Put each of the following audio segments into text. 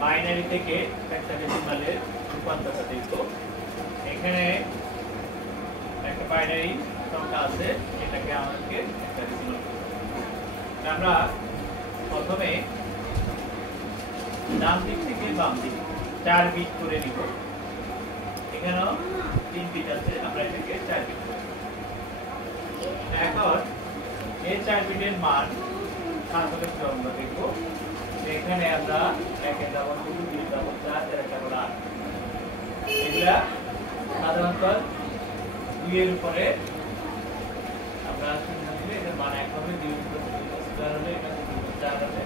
Binary থেকে হেক্সাডেসিমালে রূপান্তরটা দেখব। এখানে একটা বাইনারি সংখ্যা আছে, এটাকে আমাদেরকে হেক্সাডেসিমাল করতে হবে। আমরা প্রথমে ডান দিক থেকে বাম দিক 4 বিট করে নিব। এখানেও 3 বিট আছে, আমরা এটাকে 4 বিট করে নিব। এখন এই 4 বিটের মান আসলে কি আমরা দেখব। এখানে আমরা 1 এর ডাবল 2, 2 এর ডাবল 4, 4 এর ডাবল 8, এগুলা সাধারণত 2 এর উপরে আমরা চিহ্ন দিলে এর মান 1 হবে, 2 এর উপরে 2 স্কয়ার হবে, এটা 2 4 হবে,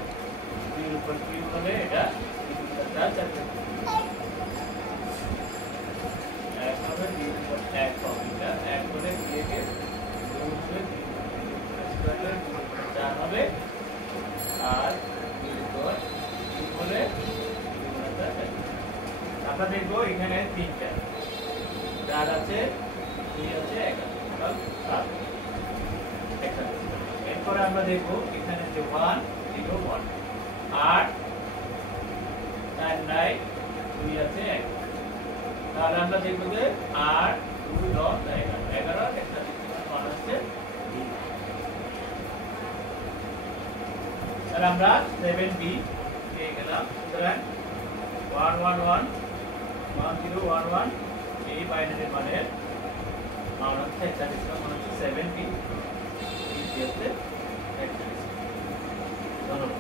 2 এর উপর 3 হবে, এটা 2 4 4 হবে, 1 হবে, 2 এর উপর 1 হবে, এটা 1 হলে 2 কে 2 উপরে 2 স্কয়ার হলে 2 এর উপর 4 হবে, আর 2 এর উপর 2 হলে 2 গুণ 4 হবে। আমরা দেখব এখানে 3টা 4 আছে, 2 আছে, 1 আছে, টোটাল 7। এরপর আমরা দেখব এখানে যে 1 0 1 8 4 9 2 আছে 1। তাহলে আমরা দেখব যে 8 2 10 11 11 একটা মান আছে 2। তাহলে আমরা 7b পেয়ে গেলাম। সুতরাং 1 1 1 1 0 1 1 এই বাইনারি মানের মান হচ্ছে হেক্সাডেসিমাল মান হচ্ছে 7b। এই হচ্ছে হেক্সাডেসিমাল। ধন্যবাদ।